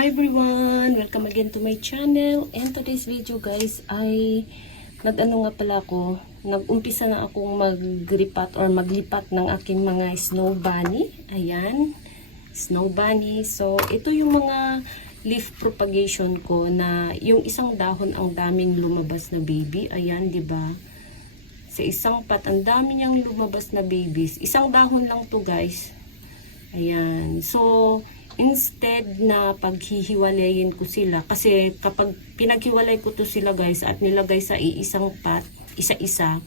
Hi everyone! Welcome again to my channel. And today's video guys ay nag-ano nga pala ako, nag-umpisa na akong maglipat ng aking mga snow bunny. Ayan, snow bunny. So ito yung mga leaf propagation ko na yung isang dahon ang daming lumabas na baby. Ayan, 'di ba? Sa isang pot ang dami niyang lumabas na babies. Isang dahon lang to guys. Ayan. So instead na paghihiwalayin ko sila, kasi kapag pinaghiwalay ko to sila guys at nilagay sa iisang pot, isa-isa,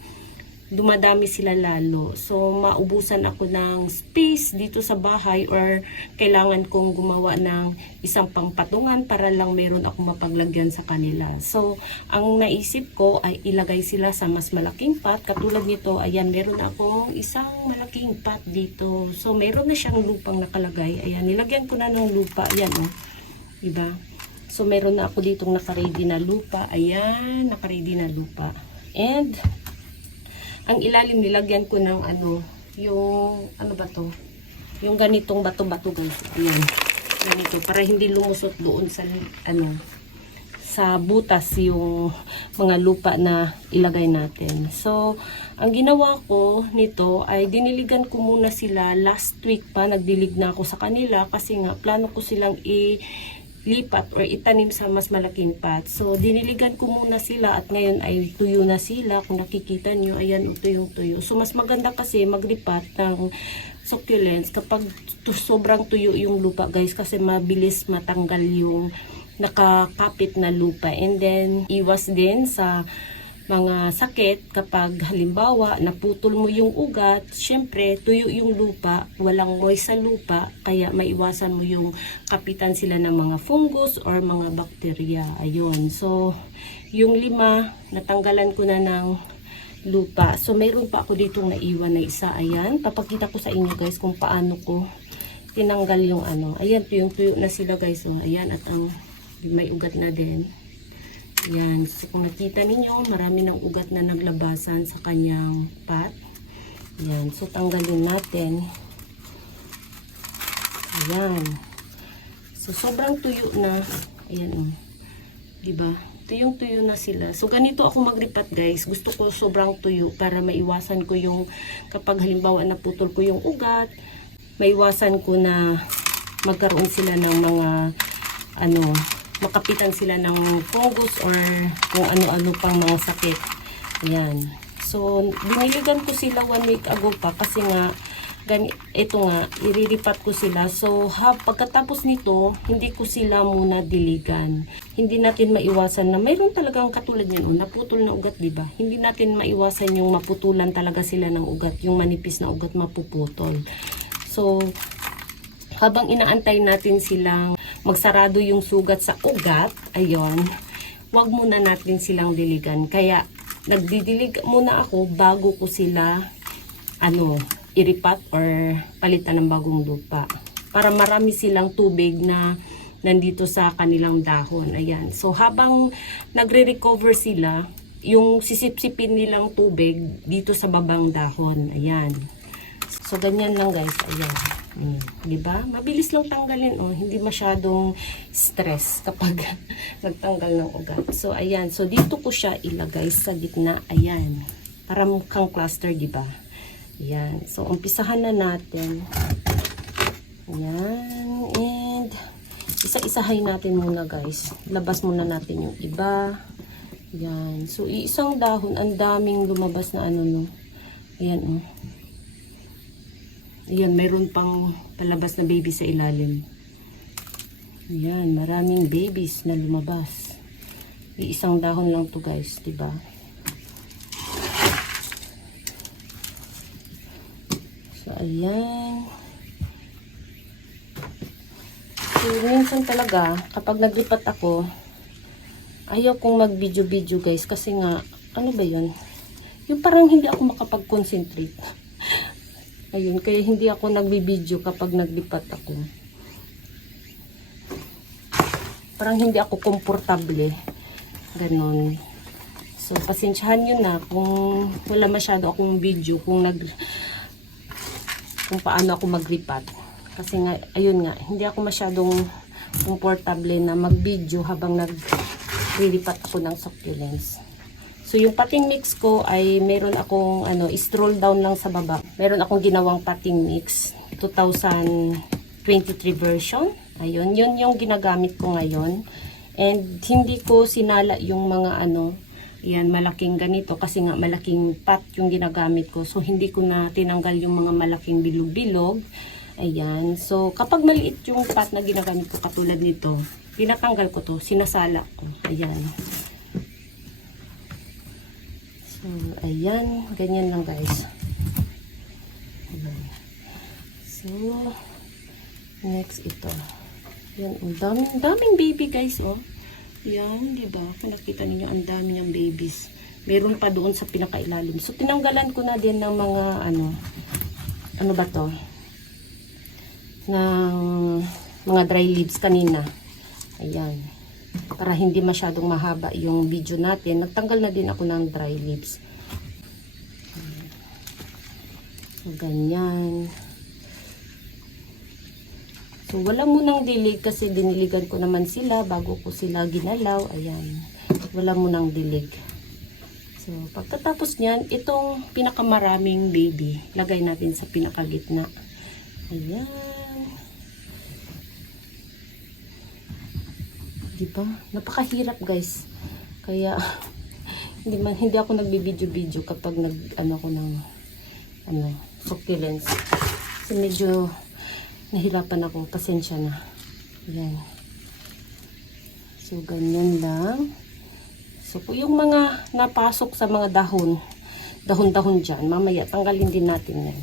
dumadami sila lalo. So maubusan ako ng space dito sa bahay, or kailangan kong gumawa ng isang pangpatungan para lang meron ako mapaglagyan sa kanila. So ang naisip ko ay ilagay sila sa mas malaking pot. Katulad nito, ayan, meron akong isang malaking pot dito. So meron na siyang lupang nakalagay. Ayan, nilagyan ko na ng lupa. Ayan, oh, diba? So meron na ako ditong nakaready na lupa. Ayan, nakaready na lupa. And ang ilalim nilagyan ko ng yung ano ba to? Yung ganitong bato-bato guys. Ayan. Ganito para hindi lumusot doon sa sa butas yung mga lupa na ilagay natin. So, ang ginawa ko nito ay diniligan ko muna sila last week pa. Nagdilig na ako sa kanila kasi nga plano ko silang lipat or itanim sa mas malaking pot. So, diniligan ko muna sila at ngayon ay tuyo na sila. Kung nakikita nyo, ayan, tuyong-tuyo. So, mas maganda kasi maglipat ng succulents kapag sobrang tuyo yung lupa guys, kasi mabilis matanggal yung nakakapit na lupa. And then, iwas din sa mga sakit kapag halimbawa naputol mo yung ugat. Syempre tuyo yung lupa, walang moist sa lupa, kaya maiwasan mo yung kapitan sila ng mga fungus or mga bakterya. Ayun, so yung 5 natanggalan ko na ng lupa. So mayroon pa ako ditong naiwan na isa. Ayan, papakita ko sa inyo guys kung paano ko tinanggal yung ayan, tuyong-tuyo na sila guys. So ayan, at ang may ugat na din. Yan, so kung nakita ninyo, marami ng ugat na naglabasan sa kanyang pot. Yan, so tanggalin natin. Ayan. So sobrang tuyo na. Ayan, diba? Tuyong-tuyo na sila. So ganito ako maglipat guys. Gusto ko sobrang tuyo para maiwasan ko yung kapag halimbawa naputol ko yung ugat, maiwasan ko na magkaroon sila ng mga makapitan sila ng fungus or kung ano-ano pang mga sakit. Ayan. So, diniligan ko sila 1 week ago pa kasi nga, ito nga, iriripat ko sila. So, pagkatapos nito, hindi ko sila muna diligan. Hindi natin maiwasan na mayroon talagang katulad yan, naputol na ugat, diba? Hindi natin maiwasan yung maputulan talaga sila ng ugat, yung manipis na ugat mapuputol. So, habang inaantay natin silang magsarado yung sugat sa ugat, ayun, wag muna natin silang diligan. Kaya nagdidilig muna ako bago ko sila iripat or palitan ng bagong lupa. Para marami silang tubig na nandito sa kanilang dahon. Ayan. So habang nagre-recover sila, yung sisipsipin nilang tubig dito sa babang dahon. Ayan. So ganyan lang guys. Ayan. Diba? Mabilis lang tanggalin, hindi masyadong stress kapag nagtanggal ng ugat. So ayan, so dito ko siya ilagay sa gitna. Ayan, para mukhang cluster, diba? Ayan, so umpisahan na natin. Ayan, and isa-isahay natin muna guys. Labas muna natin yung iba. Ayan, so isang dahon, ang daming lumabas na ayan, ayan, mayroon pang palabas na baby sa ilalim. Ayan, maraming babies na lumabas. Isang dahon lang to guys, diba? So, ayan. So, minsan talaga, kapag naglipat ako, ayaw kong mag-video-video guys, kasi nga, ano ba yun? Yung parang hindi ako makapag-concentrate. Ayun, kaya hindi ako nagbibideo kapag naglipat ako. Parang hindi ako komportable. Ganon. So, pasensyahan nyo na kung wala masyado akong video kung paano ako maglipat. Kasi nga, ayun nga, hindi ako masyadong comfortable na mag-video habang naglilipat ako ng succulents. So, yung potting mix ko ay meron akong, scroll down lang sa baba. Meron akong ginawang potting mix, 2023 version. Ayun, yun yung ginagamit ko ngayon. And, hindi ko sinala yung mga, yan, malaking ganito. Kasi nga, malaking pot yung ginagamit ko. So, hindi ko na tinanggal yung mga malaking bilog-bilog. Ayan. So, kapag maliit yung pot na ginagamit ko, katulad nito, pinatanggal ko to, sinasala ko. Ayan. So, ayan. Ganyan lang, guys. Ayan. So, next ito. Yan, ang daming baby, guys, oh. Yan, di ba? Kung nakita niyo ang dami niyang babies. Meron pa doon sa pinakailalim. So, tinanggalan ko na din ng mga, ano ba to? Ng mga dry leaves kanina. Ayan. Para hindi masyadong mahaba yung video natin. Nagtanggal na din ako ng dry leaves. So, ganyan. So, wala munang dilig kasi diniligan ko naman sila bago ko sila ginalaw. Ayan. Wala munang dilig. So, pagkatapos niyan, itong pinakamaraming baby, lagay natin sa pinakagitna. Ayan. Diba? Napakahirap, guys. Kaya, hindi ako nagbibideo-video kapag ako ng, succulents. Kasi medyo, nahirapan ako. Pasensya na. Ayan. So, ganyan lang. So, yung mga napasok sa mga dahon-dahon dyan, mamaya, tanggalin din natin yan.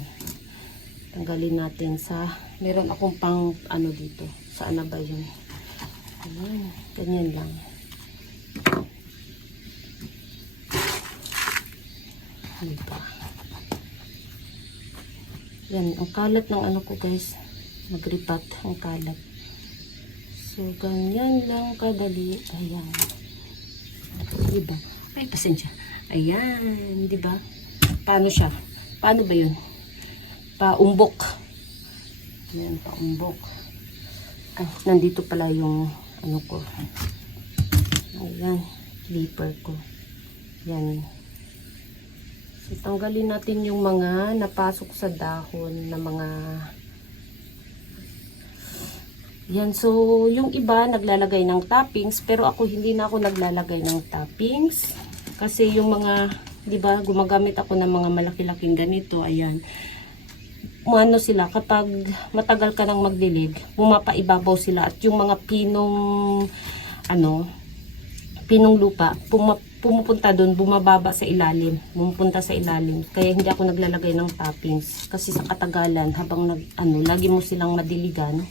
Tanggalin natin sa, meron akong pang, dito. Saan na ba yun? Ayan. Ganyan lang. Diba? Yan. Ang kalat ng ko, guys. Nagripat ang kalat. So, ganyan lang kadali. Ayan. Diba? Ay, pasensya. Ayan. Diba? Paano siya? Paano ba yun? Paumbok. Ayan, paumbok. Ay, nandito pala yung ko. Ayan. Clipper ko. Ayan. So, tanggalin natin yung mga napasok sa dahon na mga yan. So, yung iba naglalagay ng toppings, pero ako hindi na ako naglalagay ng toppings kasi yung mga, 'di ba, gumagamit ako ng mga malaki-laking ganito. Ayan. Sila kapag matagal ka nang magdilig, pumapaibabaw sila at yung mga pinong lupa, pumupunta doon, bumababa sa ilalim, pumupunta sa ilalim. Kaya hindi ako naglalagay ng toppings kasi sa katagalan habang lagi mo silang madiligan,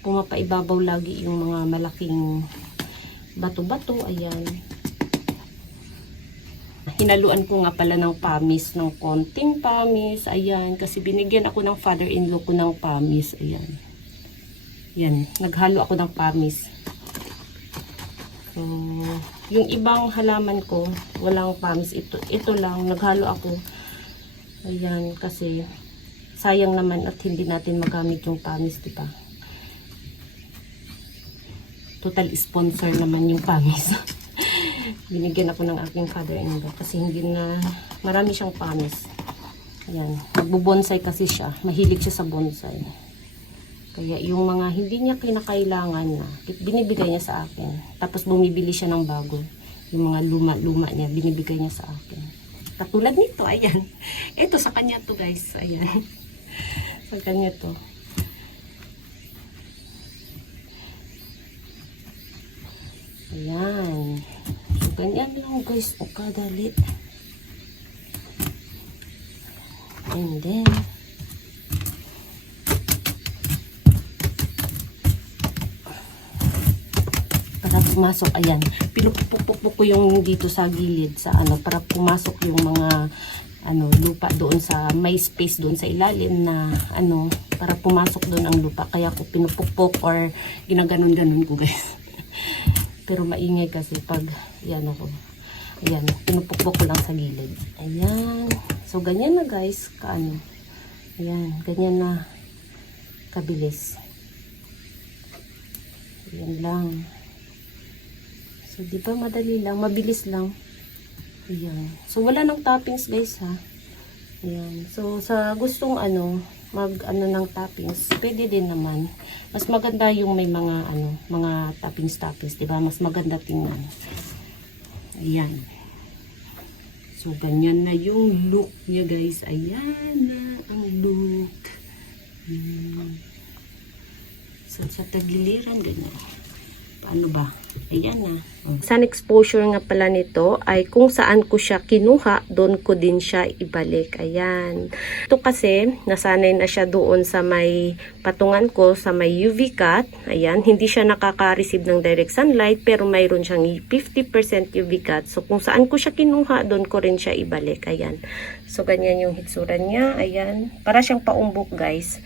pumapaibabaw lagi yung mga malaking bato-bato. Ayan. Hinaluan ko nga pala ng pamis, ng konting pamis. Ayan, kasi binigyan ako ng father-in-law ko ng pamis. Ayan. Yan, naghalo ako ng pamis. So, yung ibang halaman ko, walang pamis. Ito lang, naghalo ako. Ayan, kasi sayang naman at hindi natin magamit yung pamis, diba? Total sponsor naman yung pamis. Binigyan ako ng aking father-in-law kasi hindi na, marami siyang pamis. Ayan, magbubonsay kasi siya. Mahilig siya sa bonsai. Kaya yung mga hindi niya kinakailangan na, binibigay niya sa akin. Tapos bumibili siya ng bago. Yung mga luma-luma niya, binibigay niya sa akin. Katulad nito, ayan. Ito sa kanya to, guys. Ayan. Sa kanya to. Ayan. So, ganyan lang, guys. O, kadali. And then, para pumasok, ayan. Pinupupupuk ko yung dito sa gilid, sa para pumasok yung mga, lupa doon sa, may space doon sa ilalim na, para pumasok doon ang lupa. Kaya ko pinupupuk or ginaganon-ganon ko, guys. Pero maingay kasi pag, yan ako. Ayan, pinupukbok ko lang sa gilid. Ayan. So, ganyan na, guys. Ayan, ganyan na kabilis. Yan lang. So, di ba madali lang, mabilis lang. Ayan. So, wala nang toppings guys ha. Ayan. So, sa gustong ng toppings, pwede din naman. Mas maganda yung may mga mga toppings, di ba? Mas maganda tingnan. Ayan. So, ganyan na yung look niya guys. Ayan na ang look. So, sa tagiliran, ganyan. Paano ba? Ayan na. Sun exposure nga pala nito ay kung saan ko siya kinuha, doon ko din siya ibalik. Ayan. Ito kasi, nasanay na siya doon sa may patungan ko, sa may UV cut. Ayan. Hindi siya nakaka-receive ng direct sunlight, pero mayroon siyang 50% UV cut. So, kung saan ko siya kinuha, doon ko rin siya ibalik. Ayan. So, ganyan yung hitsura niya. Ayan. Para siyang paumbok, guys.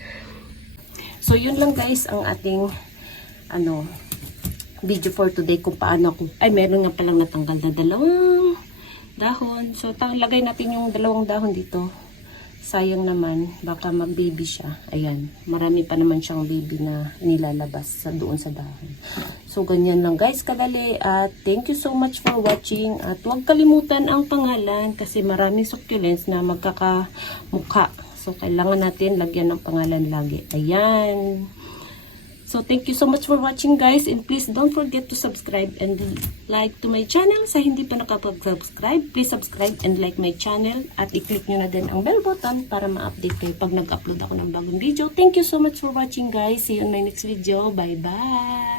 So, yun lang guys ang ating video for today kung paano ako. Ay, meron nga palang natanggal na dalawang dahon. So, lagay natin yung dalawang dahon dito. Sayang naman, baka mag-baby siya. Ayan, marami pa naman siyang baby na nilalabas doon sa dahon. So, ganyan lang guys, kadali. At thank you so much for watching. At huwag kalimutan ang pangalan kasi maraming succulents na magkakamukha. So, kailangan natin lagyan ng pangalan lagi. Ayan. So, thank you so much for watching guys. And please don't forget to subscribe and like to my channel. Sa hindi pa nakapag-subscribe, please subscribe and like my channel. At i-click nyo na din ang bell button para ma-update kayo pag nag-upload ako ng bagong video. Thank you so much for watching guys. See you in my next video. Bye-bye!